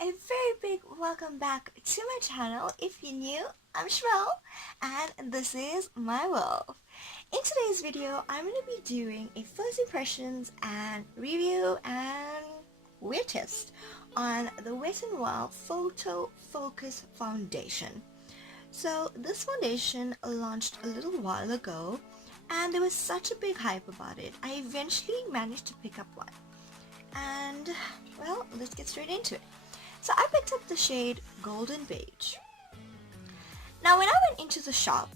A very big welcome back to my channel. If you're new, I'm Chermel and this is my world. In today's video, I'm going to be doing a first impressions and review and wear test on the N Wild Photofocus Foundation. So this foundation launched a little while ago and there was such a big hype about it. I eventually managed to pick up one. And well, let's get straight into it. So I picked up the shade Golden Beige. Now when I went into the shop,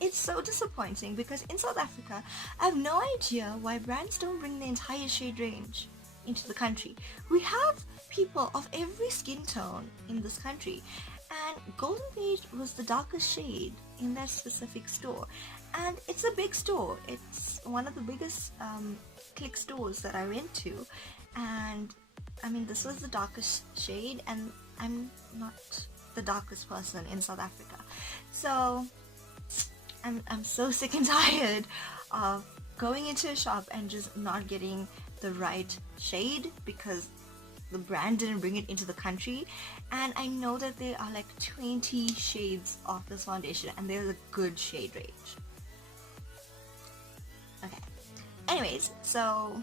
it's so disappointing because in South Africa, I have no idea why brands don't bring the entire shade range into the country. We have people of every skin tone in this country, and Golden Beige was the darkest shade in that specific store. And it's a big store. It's one of the biggest click stores that I went to, and I mean, this was the darkest shade, and I'm not the darkest person in South Africa. So I'm so sick and tired of going into a shop and just not getting the right shade because the brand didn't bring it into the country. And I know that there are like 20 shades of this foundation and there's a good shade range. Okay. Anyways, so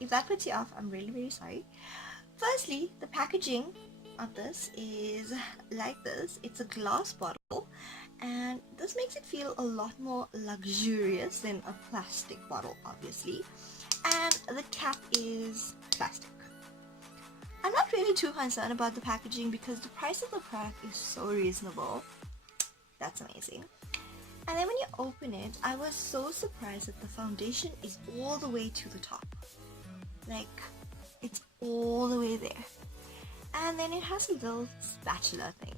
if that puts you off, I'm really sorry. Firstly, the packaging of this is like this. It's a glass bottle, and this makes it feel a lot more luxurious than a plastic bottle, obviously. And the cap is plastic. I'm not really too concerned about the packaging because the price of the product is so reasonable. That's amazing. And then when you open it, I was so surprised that the foundation is all the way to the top. Like, it's all the way there. And then it has a little spatula thing.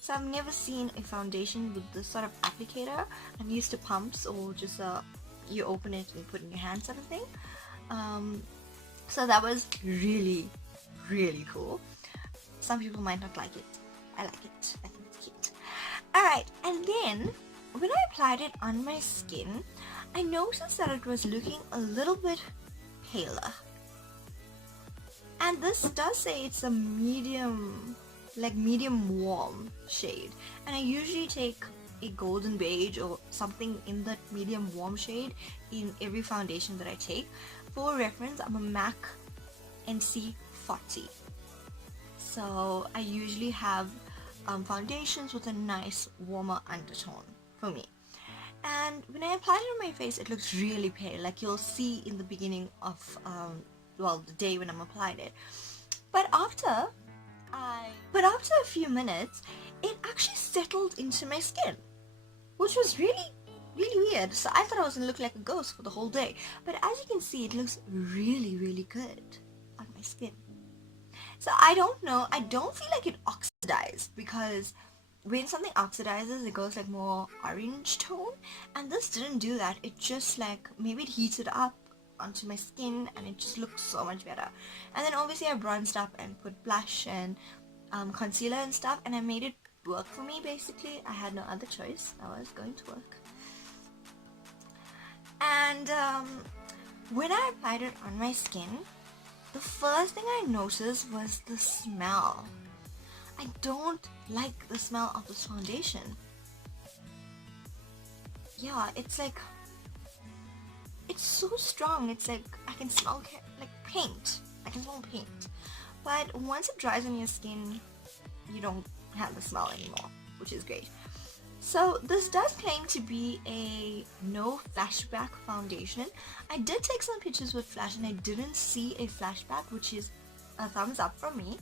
So I've never seen a foundation with this sort of applicator. I'm used to pumps or just you open it and put it in your hand sort of thing. So that was really cool. Some people might not like it. I like it. I think it's cute. Alright, and then when I applied it on my skin, I noticed that it was looking a little bit paler. And this does say it's a medium warm shade. And I usually take a golden beige or something in that medium warm shade in every foundation that I take. For reference, I'm a MAC NC40. So I usually have foundations with a nice warmer undertone for me. And when I applied it on my face, it looks really pale, like you'll see in the beginning of well, the day when I'm applied it. But after a few minutes, it actually settled into my skin, which was really weird. So I thought I was gonna look like a ghost for the whole day, but as you can see, it looks really good on my skin. So I don't know, I don't feel like it oxidized, because when something oxidizes, it goes like more orange tone, and this didn't do that. It just like, maybe it heated up onto my skin and it just looked so much better. And then obviously I bronzed up and put blush and concealer and stuff, and I made it work for me. Basically I had no other choice. I was going to work. And when I applied it on my skin, the first thing I noticed was the smell. I don't like the smell of this foundation. Yeah, it's like, it's so strong. It's like, I can smell like paint. I can smell paint. But once it dries on your skin, you don't have the smell anymore, which is great. So this does claim to be a no flashback foundation. I did take some pictures with flash and I didn't see a flashback, which is a thumbs up from me.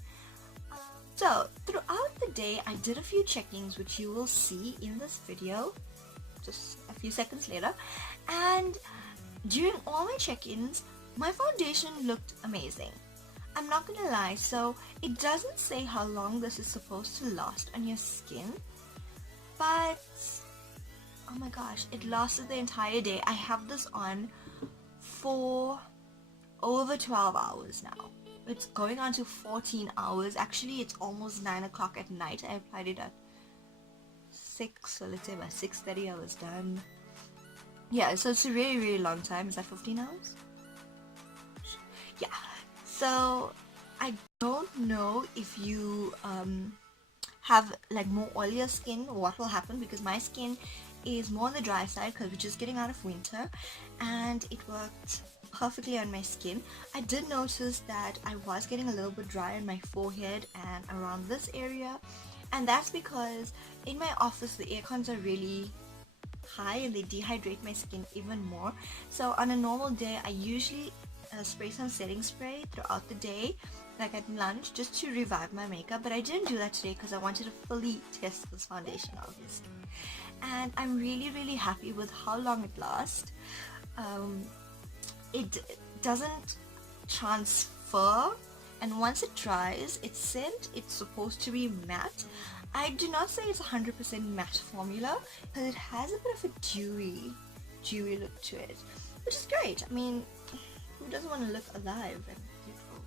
So throughout the day, I did a few check-ins, which you will see in this video just a few seconds later. And during all my check-ins, my foundation looked amazing. I'm not gonna lie, so it doesn't say how long this is supposed to last on your skin, but oh my gosh, it lasted the entire day. I have this on for over 12 hours now. It's going on to 14 hours. Actually, it's almost 9 o'clock at night. I applied it at 6, so let's say by 6:30 I was done. Yeah, so it's a really long time. Is that 15 hours? Yeah. So I don't know if you have like more oilier skin, what will happen, because my skin is more on the dry side because we're just getting out of winter, and it worked perfectly on my skin. I did notice that I was getting a little bit dry on my forehead and around this area, and that's because in my office the air cons are really high and they dehydrate my skin even more. So on a normal day I usually spray some setting spray throughout the day, like at lunch, just to revive my makeup, but I didn't do that today because I wanted to fully test this foundation obviously. And I'm really happy with how long it lasts. It doesn't transfer, and once it dries, it's scent, it's supposed to be matte. I do not say it's 100% matte formula because it has a bit of a dewy look to it, which is great. I mean, who doesn't want to look alive and beautiful?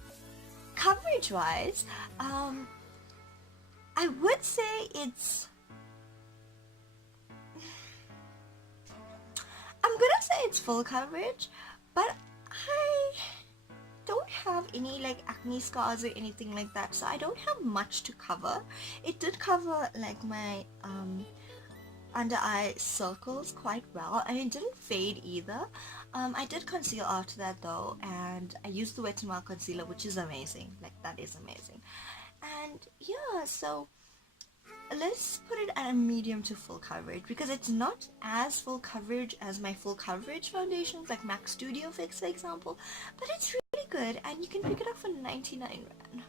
Coverage wise, I would say I'm gonna say it's full coverage, but I don't have any like acne scars or anything like that, so I don't have much to cover. It did cover like my under eye circles quite well, and it didn't fade either. I did conceal after that though, and I used the Wet n Wild concealer, which is amazing. Like, that is amazing. And yeah, so let's put it at a medium to full coverage, because it's not as full coverage as my full coverage foundations like MAC Studio Fix, for example, but it's really good, and you can pick it up for 99 Rand.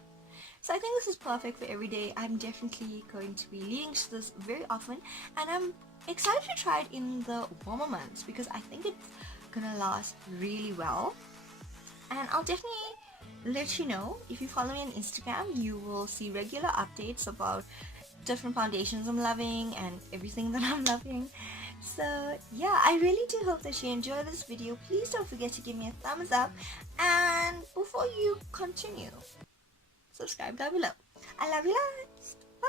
So I think this is perfect for every day. I'm definitely going to be leading to this very often, and I'm excited to try it in the warmer months because I think it's gonna last really well. And I'll definitely let you know. If you follow me on Instagram, you will see regular updates about different foundations I'm loving and everything that I'm loving. So yeah, I really do hope that you enjoy this video. Please don't forget to give me a thumbs up, and before you continue, subscribe down below. I love you lots. Bye.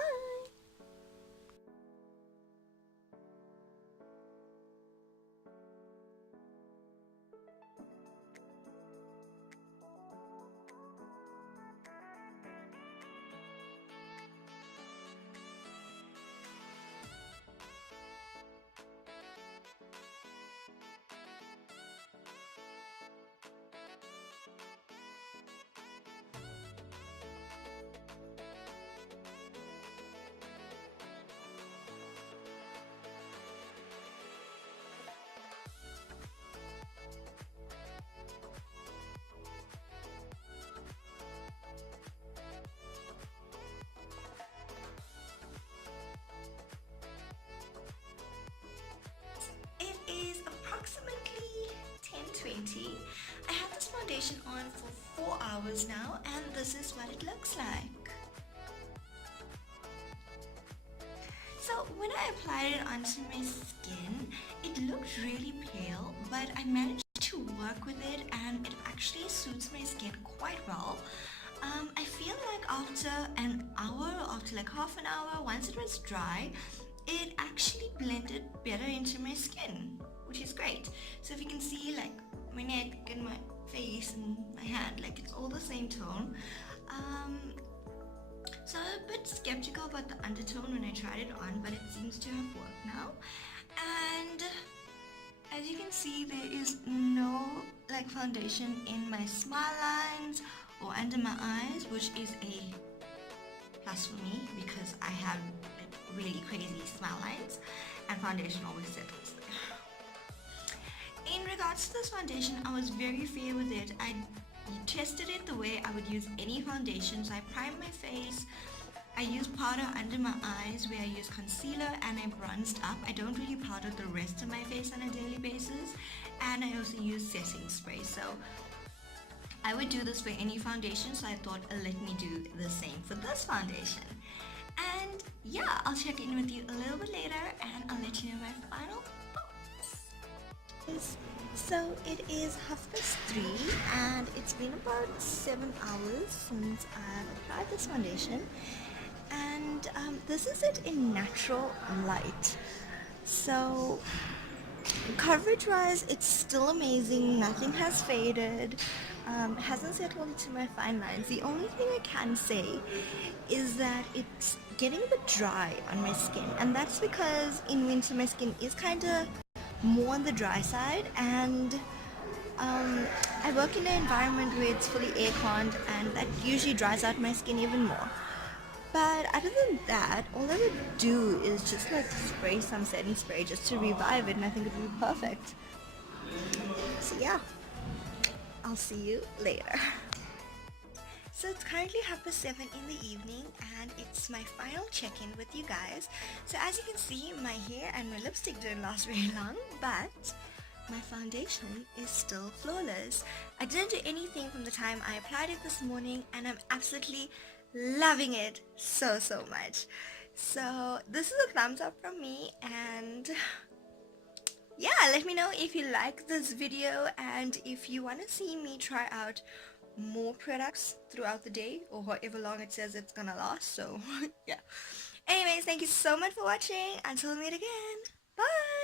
It is approximately 10:20. I have this foundation on for 4 hours now, and this is what it looks like. So when I applied it onto my skin, it looked really pale, but I managed to work with it and it actually suits my skin quite well. I feel like after an hour, after like half an hour, once it was dry, it actually blended better into my skin, which is great. So if you can see, like, my neck and my face and my hand, like, it's all the same tone. So I'm a bit skeptical about the undertone when I tried it on, but it seems to have worked now. And as you can see, there is no like foundation in my smile lines or under my eyes, which is a plus for me because I have really crazy smile lines and foundation always settles there. In regards to this foundation, I was very fair with it. I tested it the way I would use any foundation. So I primed my face, I use powder under my eyes where I use concealer, and I bronzed up. I don't really powder the rest of my face on a daily basis, and I also use setting spray. So I would do this for any foundation, so I thought let me do the same for this foundation. And yeah, I'll check in with you a little bit later and I'll let you know my final thoughts. So it is 3:30 and it's been about 7 hours since I've applied this foundation, and this is it in natural light. So coverage wise, it's still amazing, nothing has faded. hasn't settled into my fine lines. The only thing I can say is that it's getting a bit dry on my skin, and that's because in winter my skin is kind of more on the dry side, and I work in an environment where it's fully air-conned, and that usually dries out my skin even more. But other than that, all I would do is just like spray some setting spray just to revive it, and I think it would be perfect. So yeah, I'll see you later. So it's currently 7:30 in the evening, and it's my final check-in with you guys. So as you can see, my hair and my lipstick didn't last very long, but my foundation is still flawless. I didn't do anything from the time I applied it this morning, and I'm absolutely loving it so much. So this is a thumbs up from me, and yeah, let me know if you like this video and if you want to see me try out more products throughout the day or however long it says it's gonna last. So yeah, anyways, thank you so much for watching. Until we meet again, bye.